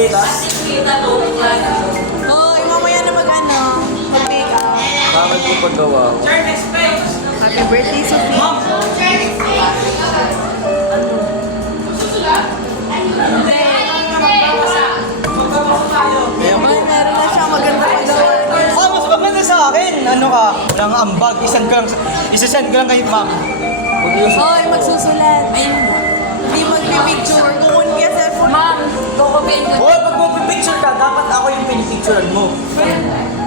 Hoy, mamaya na mag-ano. Mag-make up. Bakit po paggawa? Happy birthday, Sophie. Hoy, meron na siyang maganda pagawa. Mas maganda sa akin. Ano ka? Lang ambag. Isasend ko lang kay ma'am. Hoy, magsusulat. Hindi magpipicture. Kukunin ka cellphone. Ma'am, kukupiin ko. Hoy, pag magpipicture ka, dapat ako yung pinipicturean mo.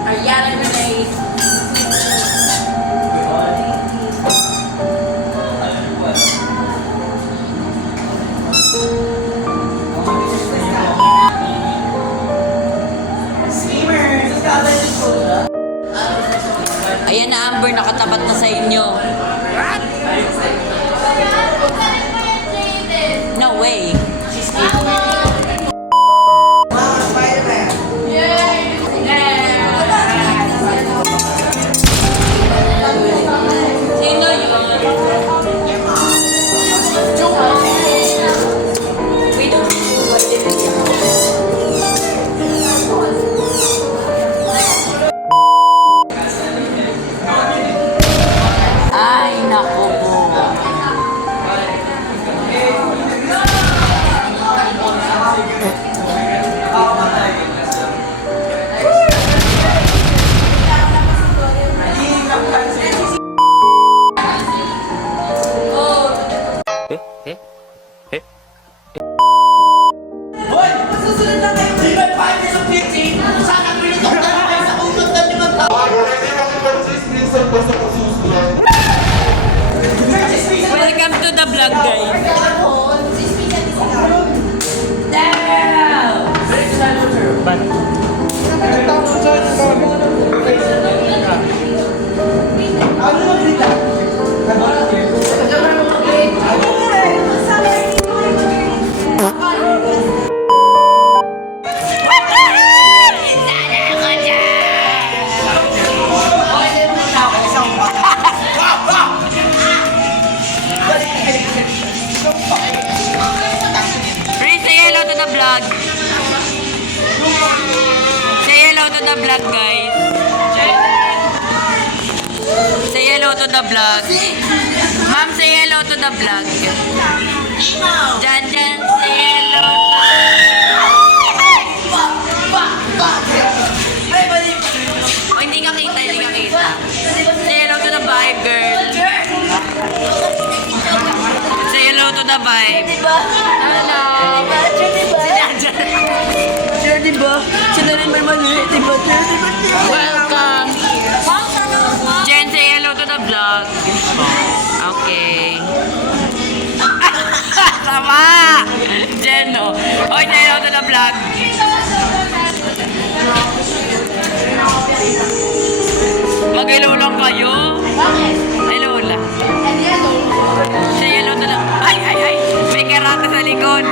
Ariana Grande. Ayan na, Amber, nakatapat na sa inyo. No way. Sino yun? We don't Ay, naku po. Hoy! Masusunod na kayo! Di ba pa sa PC? Sana pinitok na kayo sa utot na 5 taon! Welcome to the vlog, guys. Ano magrita? Please say hello to the vlog. Say hello to the vlog, guys. Say hello to the vlog. Ma'am, say hello to the vlog. Jan, say hello. Oh, hindi ka kita. Say hello to the vibe, girl. Say hello to the vibe. Hello. Si Jan. Sure, diba? Sila rin may mali. Diba? Welcome. Jen, say hello to the vlog. Okay. Sama! Jen, no. Hoy, say hello to the vlog. Mag-hello lang kayo. Ay, Lola. Say hello to the... Ay! May karate sa likod.